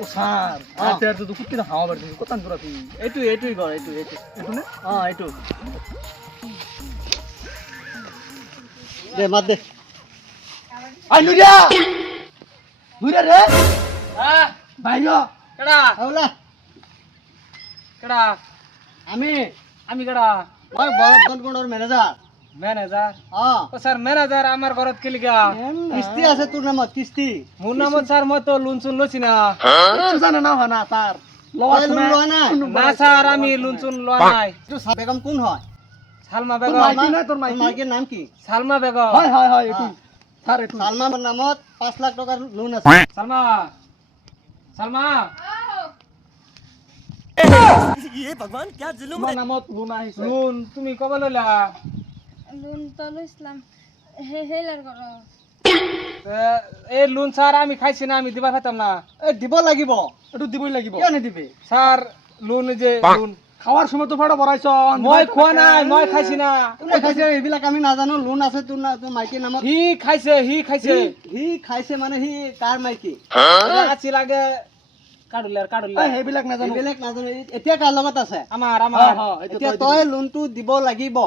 ও sir আতে আর তো কুত্তি হাওয়া বাড়ি কত দূর তুই এইটুই কর এইটু না হ্যাঁ এইটু দে মার দে আই নুরিয়া নুরিয়া রে হ্যাঁ ভাইয়া কেডা আওলা কেডা আমি আমি কেডা ওই বনগণর ম্যানেজার ম্যানেজার হ্যাঁ ও স্যার ম্যানেজার আমার ঘরত কি লিগা কিস্তি আছে তোর নামত কিস্তি মোর নামত স্যার মই তো লোন চুন লছি না কিছু জানে না হয় না স্যার লওয়া লওয়া না না স্যার আমি লোন চুন লওয়া নাই তো বেগম কোন হয় সালমা তোর বেগম মাইকি না তোর মাইকির নাম কি সালমা বেগম হয় হয় হয় এটি স্যার এটি সালমার নামত 5 লাখ টাকার লোন আছে সালমা সালমা ये भगवान क्या जुल्म তোমার নামত লুনা আইছে লোন তুমি কবে লইলা লোন তো লইছিলাম হেলার করো এই লোন স্যার আমি খাইছি না আমি দিবা পাইতাম না এই দিব লাগিব একটু দিবই লাগিব কেন দিবে স্যার লোন যে লোন খাওয়ার সময় তো ফাটা বড়াইছ মই খোৱা নাই মই খাইছি না তুমি খাইছে এইবিলাক আমি নাজানো লোন আছে তোর না তোর মাইকির নামত হি খাইছে হি খাইছে মানে হি কার মাইকি আছি লাগে কাডুলার এই সেইবিলাক নাজানো এইবিলাক নাজানো এতিয়া কাৰ লগত আছে আমার এতিয়া তই লোনটো দিব লাগিব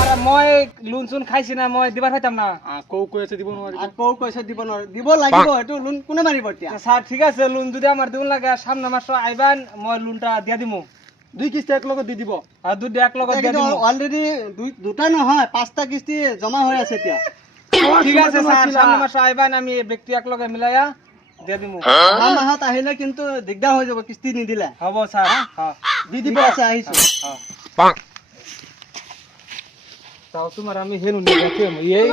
আর মই লোন চুন খাইছি না মই দিবা পাইতাম না আকৌ কৈ আছে দিব নোৱাৰিব আকৌ কৈছে দিব নোৱাৰিব দিব লাগিব এইটো লোন কোনে মাৰিব এতিয়া স্যার ঠিক আছে লোন যদি আমার দিন লাগে সামনে মাস আইবান মই লোনটা দিয়া দিমু দুই কিস্তি এক লগত দি দিব আর দুধ এক লগত দিয়া দিমু অলরেডি দুটা নহয় পাঁচটা কিস্তি জমা হৈ আছে এতিয়া ঠিক আছে স্যার সামনে মাস আইবান আমি ব্যক্তি এক লগে মিলাইয়া দিয়া দিমু অহা মাহত আহিলে কিন্তু দিগদাৰ হৈ যাব কিস্তি নিদিলে হব স্যার হ্যাঁ দি দিব আছে আহিছো তাও তোমার আমি হেনু নিয়ে যাচ্ছি এই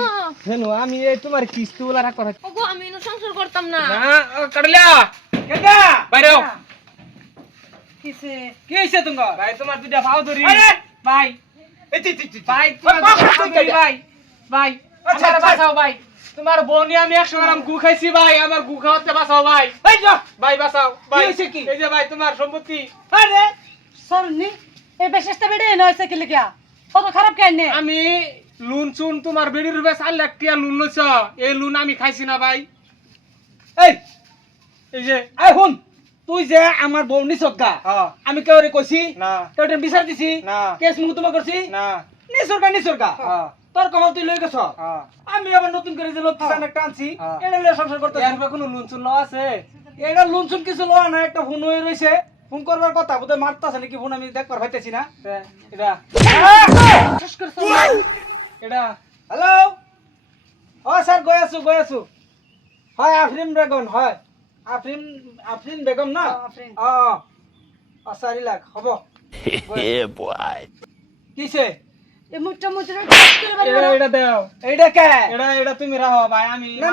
হেনু আমি এই তোমার কিস্তি ওলা রাখ কথা ওগো আমি এনো সংসার করতাম না না কাটলিয়া কেডা বাইরে কিসে কি হইছে তোমার ভাই তোমার দুইটা ভাও ধরি ভাই ভাই তোমার ভাই আচ্ছা বাঁচাও ভাই তোমার বোনি আমি 100 গ্রাম গু খাইছি ভাই আমার গু খাওয়াতে বাঁচাও ভাই এই যা ভাই বাঁচাও ভাই হইছে কি এই যে ভাই তোমার সম্পত্তি আরে সরনি এই বেশেষটা বেড়ে এনে হইছে কি লিখা কত খারাপ কেন আমি লোন চুন তোমার বেড়ির রূপে 4 লাখ টাকা লোন লইছ এই লোন আমি খাইছি না ভাই এই যে এই শুন তুই যে আমার বউ নিছকা হ্যাঁ আমি কেউরে কইছি না কেউরে বিচার দিছি না কেস মুকুতমা করছি না নিছকা হ্যাঁ তোর কমল তুই লই গেছ হ্যাঁ আমি আবার নতুন করে যে লোক কিষান একটা আনছি হ্যাঁ। এটা লয়ে সংসার করতে এর উপরে কোনো লোন চুন লওয়া আছে এটা লোন শুন কিছু লওয়া না একটা ফোন হয়ে রইছে ফোন করবার কথা বোধহয় মারতাছে নাকি ফোন আমি দেখবার পাইতেছি না এটা এটা হ্যালো ও স্যার গৈ আছো হয় আফরিন বেগম হয় আফরিন বেগম না আফরিন। অ 4 লাখ হব কিছে এই মুটটা মুটটা কাজ করে বাড়ি এটা দাও এইটা কে এটা তুমি রাখো ভাই আমি না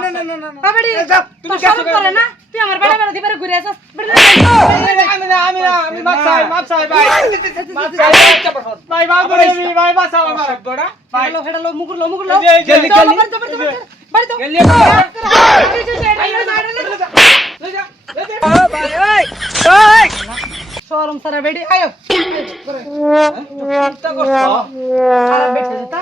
বাবাড়ি তুমি তুমি কেসে সব করে না তুই আমার বাড়ি বাড়ি দিবারে ঘুরে আসছ আমি মাপ চাই ভাই ভাই ভাই বাঁচাও আমার বড়া ভাই হেডালো হেডালো মুকুরলো এই যে, বাড়ি তো শরম সারা বেডি আয়ো খারাপ বেঠে যেতা